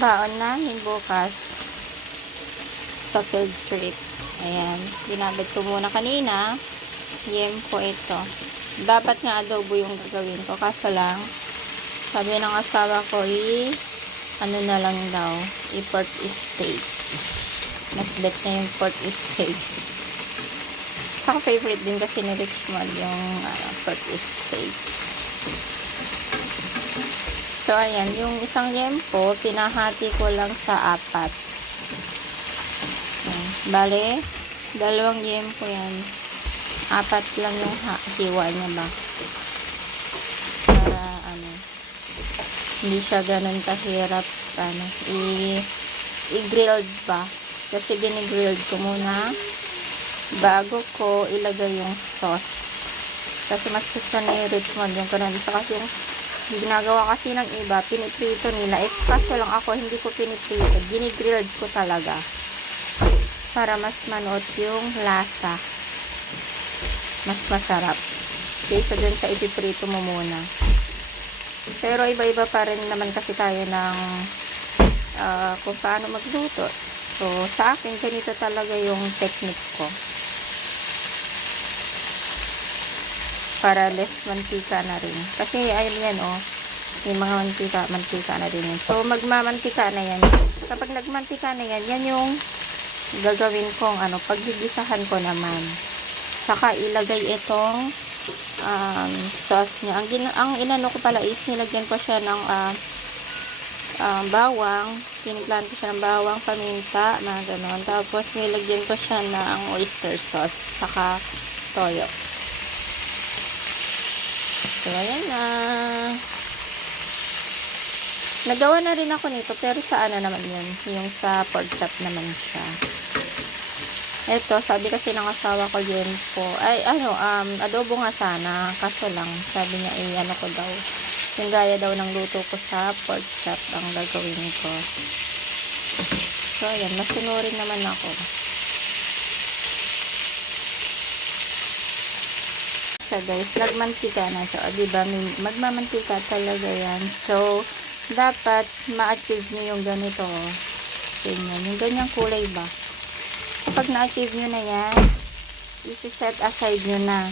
Baon namin bukas sa field trip. Ayan. Binabad ko muna kanina. Yempo ito. Dapat nga adobo yung gagawin ko. Kaso lang, sabi ng asawa ko, ano na lang daw, pork steak. Mas bet na yung pork steak. Saka favorite din kasi ni Richmond yung pork steak. So, ayan. Yung isang yempo, pinahati ko lang sa 4. Ayan. Bale, 2 yempo yan. 4 lang yung hiwa niya ba. Para, hindi siya ganun kahirap, i-grilled ba. Kasi ginigrilled ko muna bago ko ilagay yung sauce. Kasi mas gusto ni Richmond yung ganun. Kasi yung ginagawa kasi ng iba, piniprito nila. Kaso lang ako, hindi ko piniprito. Ginigrilled ko talaga. Para mas manuot yung lasa. Mas masarap. Kaysa dun sa ipiprito mo muna. Pero iba-iba pa rin naman kasi tayo ng kung paano magluto. So, sa akin, ganito talaga yung technique ko. Para less mantika na rin. Kasi, ayun yan, may mga mantika na din yan. So, magmamantika na yan. Kapag nagmantika na yan, yan yung gagawin kong, paggigisahan ko naman. Saka, ilagay itong sauce niya. Ang inano ko pala is, nilagyan ko siya ng bawang. Piniglan ko siya ng bawang, paminta, na gano'n. Tapos, nilagyan ko siya ng oyster sauce. Saka, toyo. So, ayan na. Nagawa na rin ako nito, pero sa naman yun? Yung sa pork chop naman siya. Ito, sabi kasi ng asawa ko yun po. Adobo nga sana. Kaso lang, sabi niya, ko daw. Yung gaya daw ng luto ko sa pork chop ang gagawin ko. So, ayan. Masunurin naman ako. So, guys, nagmantika na siya. Diba? Magmamantika talaga yan. So, dapat ma-achieve nyo yung ganito. Ganyan. Yung ganyang kulay ba? Kapag na-achieve nyo na yan, isi-set aside nyo na.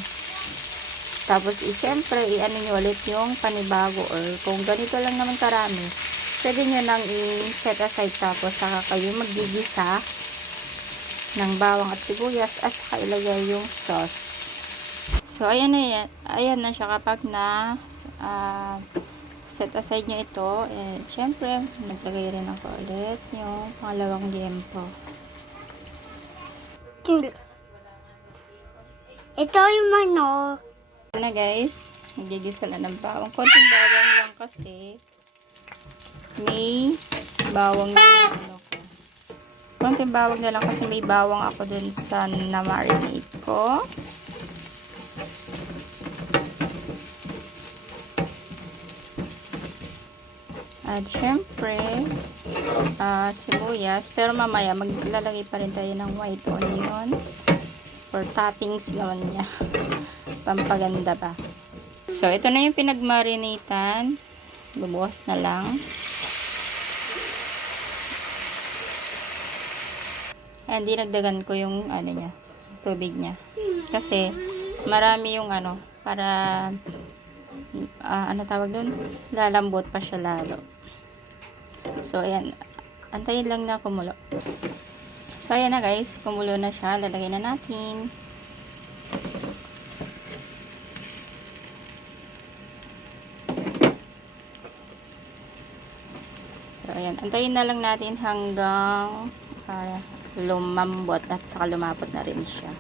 Tapos, syempre, nyo ulit yung panibago. Or kung ganito lang naman karami, pwede nyo nang i-set aside. Tapos, saka kayo magigisa ng bawang at sibuyas at saka ilagay yung sauce. So, ayan na yan. Ayan na siya kapag na set aside nyo ito. Syempre, maglagay rin ako ulit yung pangalawang liempo. Ito yung manok. Na guys, magigisa na ng bawang. Konting bawang lang kasi may bawang na ko. Konting bawang na lang kasi may bawang ako dun sa na-marinate ko. At syempre, sibuyas. Pero mamaya, maglalagay pa rin tayo ng white onion. For toppings naman niya. Pampaganda ba. So, ito na yung pinagmarinatan. Bubukas na lang. And dinagdagan ko yung niya, tubig niya. Kasi, marami yung para tawag doon? Lalambot pa siya lalo. So, ayan. Antayin lang na kumulo. So, ayan na guys. Kumulo na siya. Lalagay na natin. So, ayan. Antayin na lang natin hanggang lumambot at saka lumapot na rin siya.